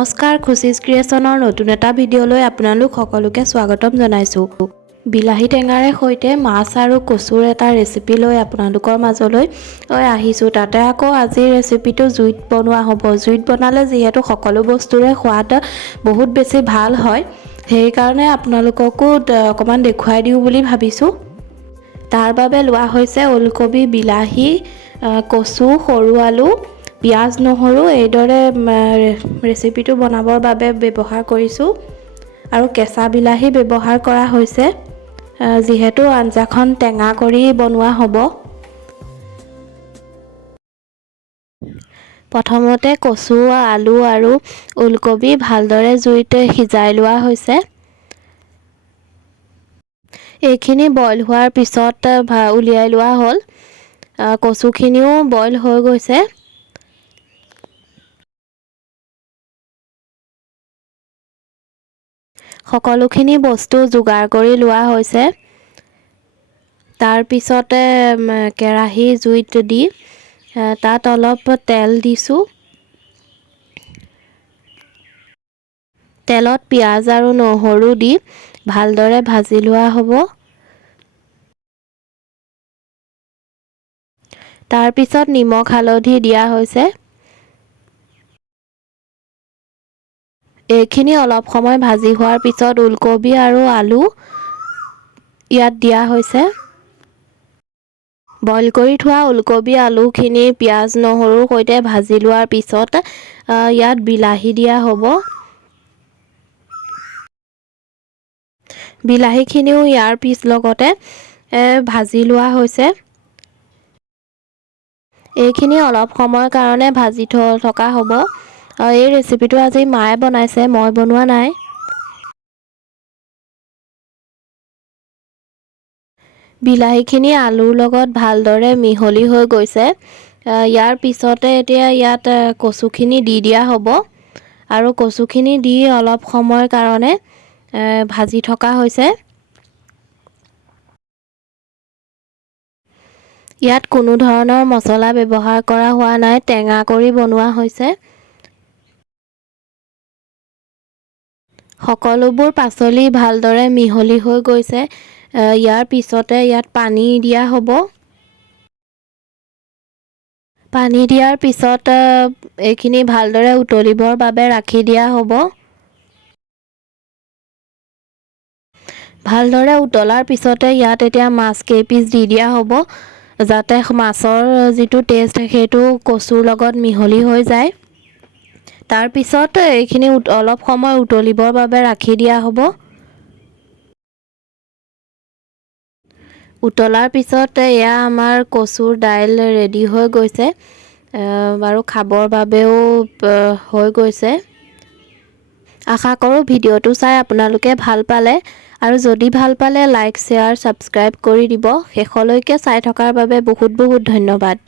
নমস্কাৰ খুচিজ ক্ৰিয়েচনৰ নতুন এটা ভিডিঅ'লৈ আপোনালোক সকলোকে স্বাগতম জনাইছোঁ। বিলাহী টেঙাৰে সৈতে মাছ আৰু কচুৰ এটা ৰেচিপি লৈ আপোনালোকৰ মাজলৈ আহিছোঁ। তাতে আকৌ আজিৰ ৰেচিপিটো জুইত বনোৱা হ'ব। জুইত বনালে যিহেতু সকলো বস্তুৰে সোৱাদ বহুত বেছি ভাল হয়, সেইকাৰণে আপোনালোককো অকণমান দেখুৱাই দিওঁ বুলি ভাবিছোঁ। তাৰ বাবে লোৱা হৈছে ওলকবি, বিলাহী, কচু, সৰু আলু, পিঁয়াজ, নহৰু এইদৰে ৰেচিপিটো বনাবৰ বাবে ব্যৱহাৰ কৰিছোঁ। আৰু কেঁচা বিলাহী ব্যৱহাৰ কৰা হৈছে, যিহেতু আঞ্জাখন টেঙা কৰি বনোৱা হ'ব। প্ৰথমতে কচু, আলু আৰু ওলকবি ভালদৰে জুইত সিজাই লোৱা হৈছে। এইখিনি বইল হোৱাৰ পিছত উলিয়াই লোৱা হ'ল। কচুখিনিও বইল হৈ গৈছে। সকলোখিনি বস্তু যোগাৰ কৰি লোৱা হৈছে। তাৰ পিছতে কেৰাহী জুইত দি তাত অলপ তেল দিছোঁ। তেলত পিঁয়াজ আৰু নহৰু দি ভালদৰে ভাজি লোৱা হ'ব। তাৰ পিছত নিমখ হালধি দিয়া হৈছে। এইখিনি অলপ সময় ভাজি হোৱাৰ পিছত ওলকবি আৰু আলু ইয়াত দিয়া হৈছে। বইল কৰি থোৱা ওলকবি আলুখিনি পিঁয়াজ নহৰুৰ সৈতে ভাজি লোৱাৰ পিছত ইয়াত বিলাহী দিয়া হ'ব। বিলাহীখিনিও ইয়াৰ লগতে ভাজি লোৱা হৈছে। এইখিনি অলপ সময়ৰ কাৰণে ভাজি থকা হ'ব। এই ৰেচিপিটো আজি মায়ে বনাইছে, মই বনোৱা নাই। বিলাহীখিনি আলুৰ লগত ভালদৰে মিহলি হৈ গৈছে। ইয়াৰ পিছতে এতিয়া ইয়াত কচুখিনি দি দিয়া হ'ব আৰু কচুখিনি দি অলপ সময়ৰ কাৰণে ভাজি থকা হৈছে। ইয়াত কোনো ধৰণৰ মছলা ব্যৱহাৰ কৰা হোৱা নাই, টেঙা কৰি বনোৱা হৈছে। সকলোবোৰ পাচলি ভালদৰে মিহলি হৈ গৈছে। ইয়াৰ পিছতে ইয়াত পানী দিয়া হ'ব। পানী দিয়াৰ পিছত এইখিনি ভালদৰে উতলিবৰ বাবে ৰাখি দিয়া হ'ব। ভালদৰে উতলাৰ পিছতে ইয়াত এতিয়া মাছ কেইপিচ দি দিয়া হ'ব, যাতে মাছৰ যিটো টেষ্ট সেইটো কচুৰ লগত মিহলি হৈ যায়। তাৰ পিছত এইখিনি অলপ সময় উতলিবৰ বাবে ৰাখি দিয়া হ'ব। উতলাৰ পিছত এয়া আমাৰ কচুৰ দাইল ৰেডি হৈ গৈছে আৰু খাবৰ বাবেও হৈ গৈছে। আশা কৰোঁ ভিডিঅ'টো চাই আপোনালোকে ভাল পালে, আৰু যদি ভাল পালে লাইক, শ্বেয়াৰ, ছাবস্ক্ৰাইব কৰি দিব। শেষলৈকে চাই থকাৰ বাবে বহুত বহুত ধন্যবাদ।